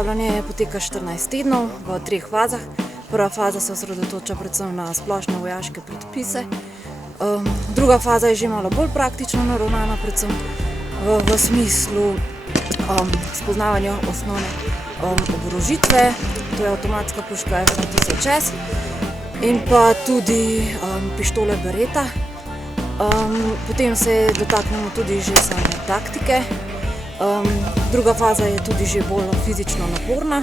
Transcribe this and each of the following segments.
usposabljanje poteka 14 tednov v 3 fazah. Prva faza se osredotoča predvsem na splošne vojaške predpise. Druga faza je že malo bolj praktično naravnana, predvsem v smislu spoznavanja osnovne oborožitve, to je avtomatska puška F2000S in pa tudi pištole Beretta. Potem se dotaknemo tudi že same taktike. Druga faza je tudi že bolj fizično naporna.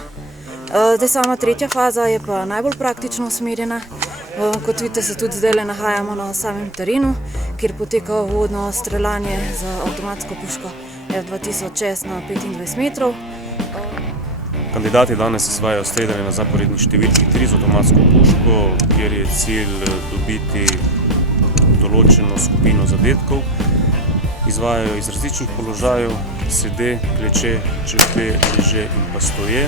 Zdaj sama tretja faza je pa najbolj praktično usmerjena. Kot vidite, se tudi zdaj nahajamo na samem terenu, kjer poteka uvodno streljanje z avtomatsko puško F2000S na 25 metrov. Kandidati danes izvajajo streljanje na zaporedni številki 3 z avtomatsko puško, kjer je cilj dobiti določeno skupino zadetkov. Izvajajo iz različnih položajev, sede, kleče, čepe, leže in pa stoje.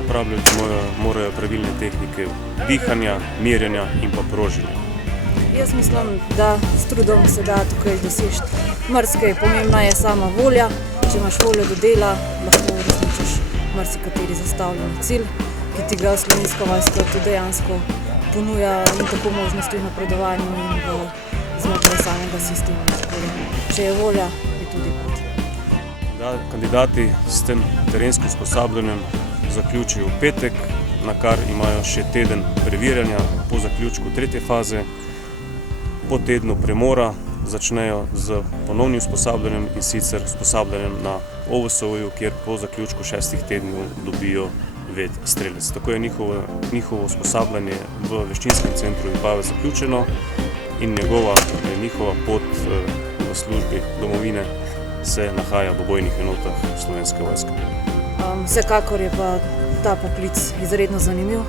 Uporabljati morajo pravilne tehnike dihanja, merjenja in pa proženja. Jaz mislim, da s trudom se da tukaj doseči marsikaj. Pomembna je sama volja. Če imaš voljo do dela, lahko uresničiš marsikateri zastavljeni cilj, ki ti ga Slovenska vojska tudi dejansko ponuja in tako možnosti v napredovanju in znotraj samega sistema. Če je volja, je tudi pot. Kandidati s tem terenskim usposabljanjem zaključijo v petek, na kar imajo še teden preverjanja po zaključku tretje faze. Po tednu premora začnejo z ponovnim usposabljanjem in sicer usposabljanjem na OVSO-ju, kjer po zaključku 6 tednov dobijo ved strelec. Tako je njihovo usposabljanje v veščinskem centru Vipave zaključeno in njihova pot v službi domovine se nahaja v bojnih enotah Slovenske vojske. Vsekakor je pa ta poklic izredno zanimiv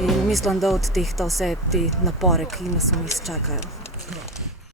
in mislim, da odtehta vse te napore, ki nas čakajo.